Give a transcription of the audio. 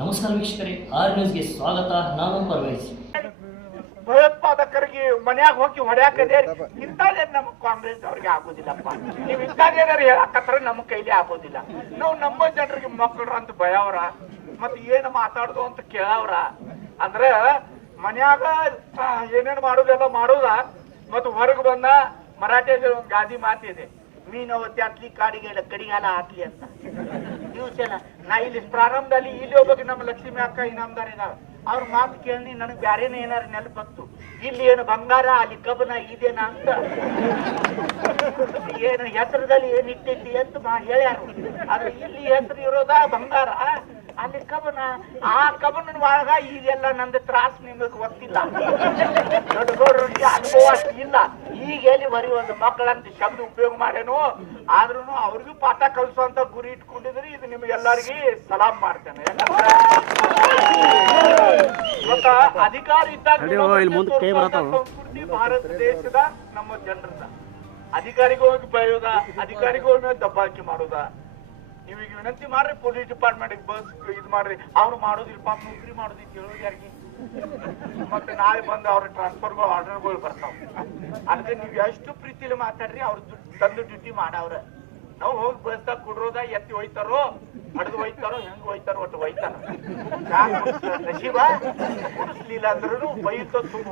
ನಮಸ್ಕಾರ ವೀಕ್ಷಕರೇ, ಆರ್ ನ್ಯೂಸ್ಗೆ ಸ್ವಾಗತ, ನಾನು ಪರ್ವೇಸ್ ಭಯೋತ್ಪಾದಕರಿಗೆ ಮನ್ಯಾಗ ಹೋಗಿ ಹೊಡ್ಯಾಕದೇ ಇಂಥದ್ದೇ ನಮ್ಮ ಕಾಂಗ್ರೆಸ್ ಅವ್ರಿಗೆ ಆಗೋದಿಲ್ಲಪ್ಪ. ನೀವು ಇಂಥದ್ದೇನಾರು ಹೇಳಕತ್ರ ನಮ್ಮ ಕೈಲಿ ಆಗೋದಿಲ್ಲ. ನಾವು ನಮ್ಮ ಜನರಿಗೆ ಮಕ್ಕಳು ಅಂತ ಭಯವ್ರ ಮತ್ತೆ ಏನು ಮಾತಾಡುದು ಅಂತ ಕೇಳವ್ರ. ಅಂದ್ರೆ ಮನ್ಯಾಗ ಏನೇನು ಏನೇನ್ ಮಾಡೋದೆಲ್ಲ ಮಾಡೋದ, ಮತ್ತು ಹೊರಗೆ ಬಂದ ಮರಾಠಿಯಲ್ಲಿ ಒಂದು ಗಾದಿ ಮಾತಿದೆ. ಮೀನವತ್ತಿ ಹತ್ಲಿ ಕಾಡಿಗೆ ಕಡಿಗಾಲ ಹಾಕ್ಲಿ ಅಂತ. ದಿವಸ ನಾ ಇಲ್ಲಿ ಪ್ರಾರಂಭದಲ್ಲಿ ಇಲ್ಲಿ ಹೋಗ್ಬೇಕು, ನಮ್ಮ ಲಕ್ಷ್ಮಿ ಅಕ್ಕ ಇನಾಮದಾರ ಅವ್ರ ಮಾತು ಕೇಳಿ ನನಗೆ ಬ್ಯಾರೇನೆ ಏನಾರ ನೆನಪತ್ತು ಇಲ್ಲಿ ಏನು ಬಂಗಾರ, ಅಲ್ಲಿ ಕಬ್ಬನ ಇದೇನ ಅಂತ. ಏನು ಹೆಸರದಲ್ಲಿ ಏನ್ ಅಂತ ಮಾ- ಹೇಳ್ಯಾರು. ಆದ್ರೆ ಇಲ್ಲಿ ಹೆಸರು ಇರೋದಾ ಬಂಗಾರ? ಅಲ್ಲಿ ಕಬನ ಆ ಕಬನ ಒಳಗ ಇದೆಲ್ಲ ನಂದ ತ್ರಾಸ್ ನಿಮಗೆ ಗೊತ್ತಿಲ್ಲ. ದೊಡ್ಡ ಗೌಡ್ರಿಗೆ ಅನುಭವ ಇಲ್ಲ. ಈಗ ಎಲ್ಲಿ ಬರೀ ಒಂದು ಮಕ್ಕಳಂತ ಶಬ್ದ ಉಪಯೋಗ ಮಾಡೇನು ಆದ್ರೂ ಅವ್ರಿಗೂ ಪಾಠ ಕಲಿಸುವಂತ ಗುರಿ ಇಟ್ಕೊಂಡಿದ್ರಿ ಇದು ನಿಮ್ಗೆಲ್ಲರಿಗೆ ಸಲಾಮ್ ಮಾಡ್ತೇನೆ. ಇವತ್ತ ಅಧಿಕಾರ ಇದ್ದಾಗ ಹೋಗ್. ಸಂಸ್ಕೃತಿ ಭಾರತ ದೇಶದ ನಮ್ಮ ಜನರದ. ಅಧಿಕಾರಿಗಳಿಗೆ ಬಯೋದ ಅಧಿಕಾರಿಗಳ ಮೇಲೆ ದಬ್ಬಾಳಿಕೆ ಮಾಡೋದ. ನೀವು ಈಗ ವಿನಂತಿ ಮಾಡ್ರಿ ಪೊಲೀಸ್ ಡಿಪಾರ್ಟ್ಮೆಂಟ್ ಬಸ್ ಇದು ಮಾಡ್ರಿ. ಅವ್ರು ಮಾಡೋದಿಲ್ಲ ಪಾಪ ನೌಕರಿ ಮಾಡೋದಿಲ್ಲ ಹೇಳೋದು ಯಾರಿಗೆ? ಮತ್ತೆ ನಾಳೆ ಬಂದು ಅವ್ರ ಟ್ರಾನ್ಸ್ಫರ್ಗಳು ಆರ್ಡರ್ಗಳು ಬರ್ತಾವ. ಅದಕ್ಕೆ ನೀವು ಎಷ್ಟು ಪ್ರೀತಿಲಿ ಮಾತಾಡ್ರಿ, ಅವ್ರ ತಂದು ಡ್ಯೂಟಿ ಮಾಡವ್ರ. ನಾವು ಹೋಗಿ ಬಸ್ದಾಗ ಕುಡ್ರೋದ, ಎತ್ತಿ ಒಯ್ತಾರೋ ಹಡ್ದು ಒಯ್ತಾರೋ ಹೆಂಗ್ ಒಯ್ತಾರೋ ಒಟ್ಟು ಒಯ್ತಾರ ನಶೀಬ? ಕುಡಿಸ್ಲಿಲ್ಲ ಅಂದ್ರೂ ಬೈತ ತುಂಬ